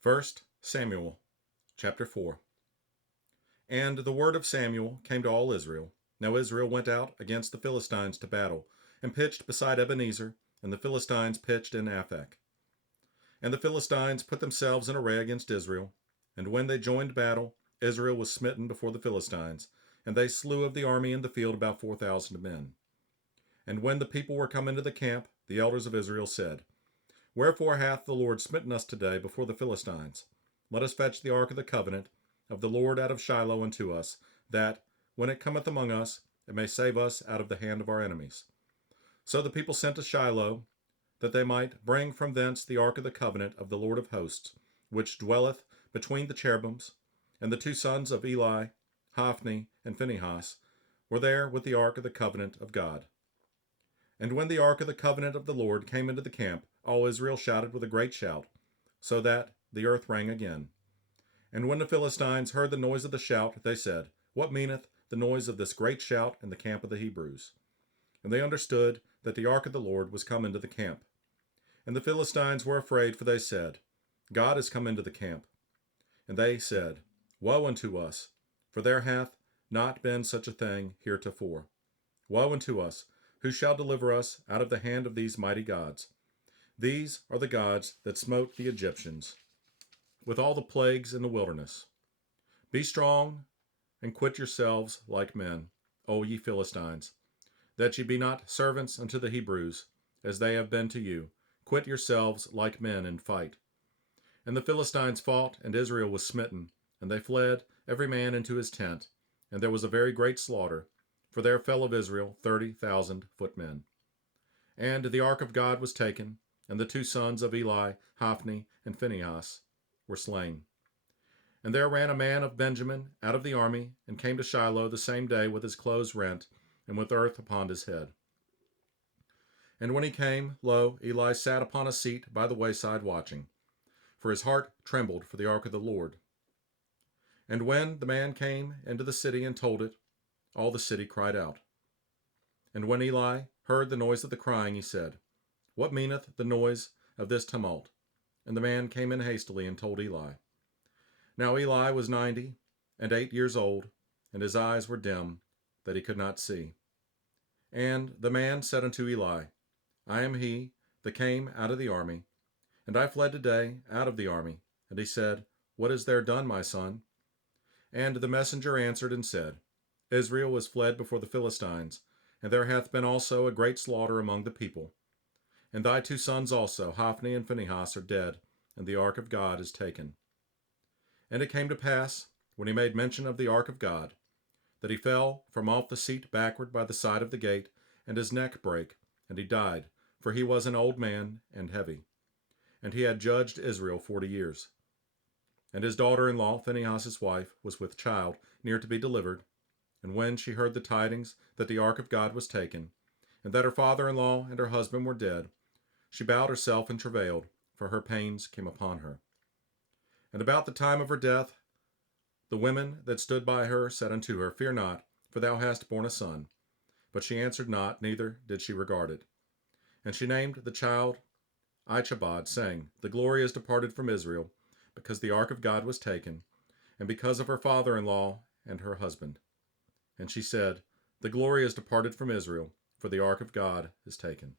First Samuel chapter 4. And the word of Samuel came to all Israel. Now Israel went out against the Philistines to battle, and pitched beside Ebenezer, and the Philistines pitched in Aphek. And the Philistines put themselves in array against Israel. And when they joined battle, Israel was smitten before the Philistines, and they slew of the army in the field about 4,000 men. And when the people were come into the camp, the elders of Israel said, Wherefore hath the Lord smitten us today before the Philistines? Let us fetch the ark of the covenant of the Lord out of Shiloh unto us, that, when it cometh among us, it may save us out of the hand of our enemies. So the people sent to Shiloh, that they might bring from thence the ark of the covenant of the Lord of hosts, which dwelleth between the cherubims. And the two sons of Eli, Hophni and Phinehas, were there with the ark of the covenant of God. And when the ark of the covenant of the Lord came into the camp, all Israel shouted with a great shout, so that the earth rang again. And when the Philistines heard the noise of the shout, they said, What meaneth the noise of this great shout in the camp of the Hebrews? And they understood that the ark of the Lord was come into the camp. And the Philistines were afraid, for they said, God is come into the camp. And they said, Woe unto us, for there hath not been such a thing heretofore. Woe unto us, who shall deliver us out of the hand of these mighty gods? These are the gods that smote the Egyptians with all the plagues in the wilderness. Be strong, and quit yourselves like men, O ye Philistines, that ye be not servants unto the Hebrews, as they have been to you. Quit yourselves like men, and fight. And the Philistines fought, and Israel was smitten, and they fled, every man into his tent. And there was a very great slaughter, for there fell of Israel 30,000 footmen. And the ark of God was taken, and the two sons of Eli, Hophni and Phinehas, were slain. And there ran a man of Benjamin out of the army, and came to Shiloh the same day with his clothes rent, and with earth upon his head. And when he came, lo, Eli sat upon a seat by the wayside watching, for his heart trembled for the ark of the Lord. And when the man came into the city and told it, all the city cried out. And when Eli heard the noise of the crying, he said, What meaneth the noise of this tumult? And the man came in hastily and told Eli. Now Eli was 98 years old, and his eyes were dim, that he could not see. And the man said unto Eli, I am he that came out of the army, and I fled today out of the army. And he said, What is there done, my son? And the messenger answered and said, Israel is fled before the Philistines, and there hath been also a great slaughter among the people. And thy two sons also, Hophni and Phinehas, are dead, and the ark of God is taken. And it came to pass, when he made mention of the ark of God, that he fell from off the seat backward by the side of the gate, and his neck brake, and he died, for he was an old man and heavy. And he had judged Israel 40 years. And his daughter-in-law, Phinehas' wife, was with child, near to be delivered. And when she heard the tidings that the ark of God was taken, and that her father-in-law and her husband were dead, she bowed herself and travailed, for her pains came upon her. And about the time of her death, the women that stood by her said unto her, Fear not, for thou hast borne a son. But she answered not, neither did she regard it. And she named the child Ichabod, saying, The glory is departed from Israel, because the ark of God was taken, and because of her father-in-law and her husband. And she said, The glory is departed from Israel, for the ark of God is taken.